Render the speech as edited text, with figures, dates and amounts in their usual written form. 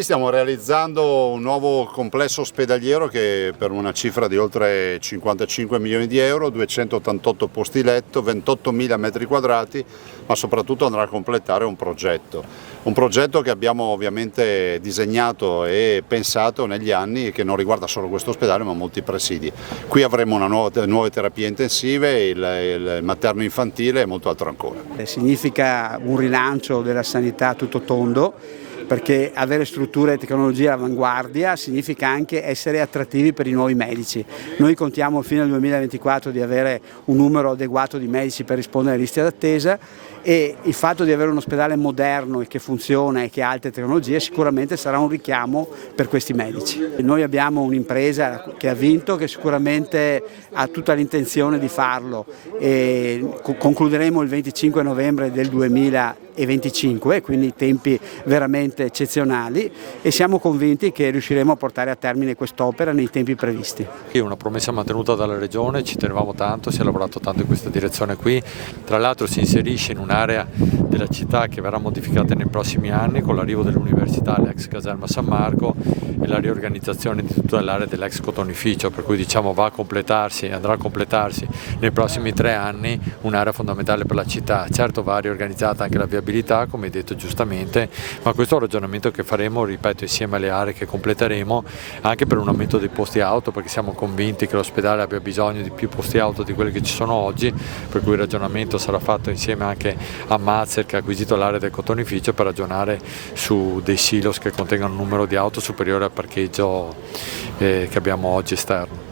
Stiamo realizzando un nuovo complesso ospedaliero che per una cifra di oltre 55 milioni di euro, 288 posti letto, 28.000 metri quadrati, ma soprattutto andrà a completare un progetto che abbiamo ovviamente disegnato e pensato negli anni e che non riguarda solo questo ospedale ma molti presidi. Qui avremo nuove terapie intensive, il materno infantile e molto altro ancora. Significa un rilancio della sanità a tutto tondo, perché avere strutture e tecnologie all'avanguardia significa anche essere attrattivi per i nuovi medici. Noi contiamo fino al 2024 di avere un numero adeguato di medici per rispondere alle liste d'attesa, e il fatto di avere un ospedale moderno e che funziona e che ha alte tecnologie sicuramente sarà un richiamo per questi medici. Noi abbiamo un'impresa che ha vinto, che sicuramente ha tutta l'intenzione di farlo, e concluderemo il 25 novembre del 2025, quindi tempi veramente eccezionali, e siamo convinti che riusciremo a portare a termine quest'opera nei tempi previsti. È una promessa mantenuta dalla Regione, ci tenevamo tanto, si è lavorato tanto in questa direzione qui, tra l'altro si inserisce in un'area della città che verrà modificata nei prossimi anni con l'arrivo dell'università all'ex caserma San Marco e la riorganizzazione di tutta l'area dell'ex cotonificio, per cui diciamo andrà a completarsi nei prossimi 3 anni un'area fondamentale per la città. Certo va riorganizzata anche la viabilità, come hai detto giustamente, ma questo è un ragionamento che faremo, ripeto, insieme alle aree che completeremo, anche per un aumento dei posti auto, perché siamo convinti che l'ospedale abbia bisogno di più posti auto di quelli che ci sono oggi, per cui il ragionamento sarà fatto insieme anche a Mazzer, che ha acquisito l'area del cotonificio, per ragionare su dei silos che contengano un numero di auto superiore al parcheggio che abbiamo oggi esterno.